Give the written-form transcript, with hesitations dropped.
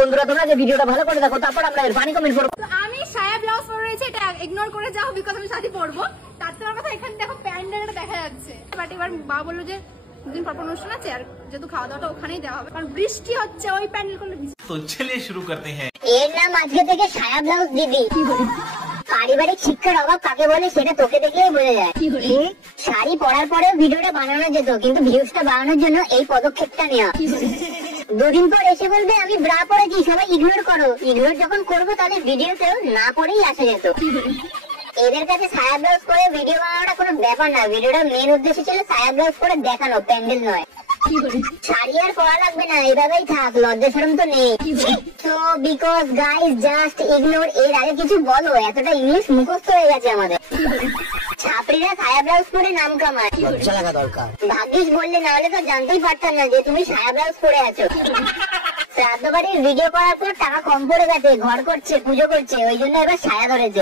বন্ধুরা তোমরা যে ভিডিওটা ভালো করে দেখো, তারপর আমরা এর ফানি কমেন্ট করব। আমি সায়া ব্লাউজ পরে রয়েছে, এটা ইগনোর করে যাও বিকজ আমি শাড়ি পরবো। তার তোমার কথা এখানে দেখো প্যান্ডেলটা দেখা যাচ্ছে। বাট এবার মা বললো যে দুদিন পর অনুষ্ঠান আছে, আর যেহেতু খাওয়া দাওয়াটা ওখানেই দেওয়া হবে, কারণ বৃষ্টি হচ্ছে, ওই প্যান্ডেল করলে তো চলিয়ে শুরু করতে হ্যাঁ। এর নাম আজকে থেকে সায়া ব্লাউজ দিদি। পারিবারিক শিক্ষার অভাব কাকে বলে সেটা তোকে দেখলেই বোঝা যায়। শাড়ি পরার পরেও ভিডিওটা বানানো যেত, কিন্তু ভিউজটা বাড়ানোর জন্য এই পদক্ষেপটা নেওয়া। দুদিন পর এসে বলবে আমি ব্রা পরেছি, সবাই ইগনোর করো। ইগনোর যখন করবো তাহলে ভিডিওতেও না পরেই আসা যেত। এদের কাছে সায়া ব্লাউজ পরে ভিডিও বানানোটা কোনো ব্যাপার না। ভিডিওটার মেন উদ্দেশ্য ছিল সায়া ব্লাউজ পরে দেখানো, প্যান্ডেল নয়। শাড়ি আর পরা লাগবে না, এইভাবেই থাক, লজ্জা শরম তো নেই। তো বিকজ গাইস জাস্ট ইগনোর। এর আগে কিছু বলো, এতটা ইংলিশ মুখস্থ হয়ে গেছে আমাদের। ছাত্রীরা সায়া ব্লাউজ পরে নাম কামায়, লজ্জা লাগা দরকার। ভাগ্যিস বললে, না হলে তো জানতেই পারতাম না যে তুমি সায়া ব্লাউজ পরে আছো। শ্রাদ্ধ বাড়ির ভিডিও করার পর টাকা কম পড়ে গেছে, ঘর করছে, পুজো করছে, ওই জন্য এবার সায়া ধরেছে।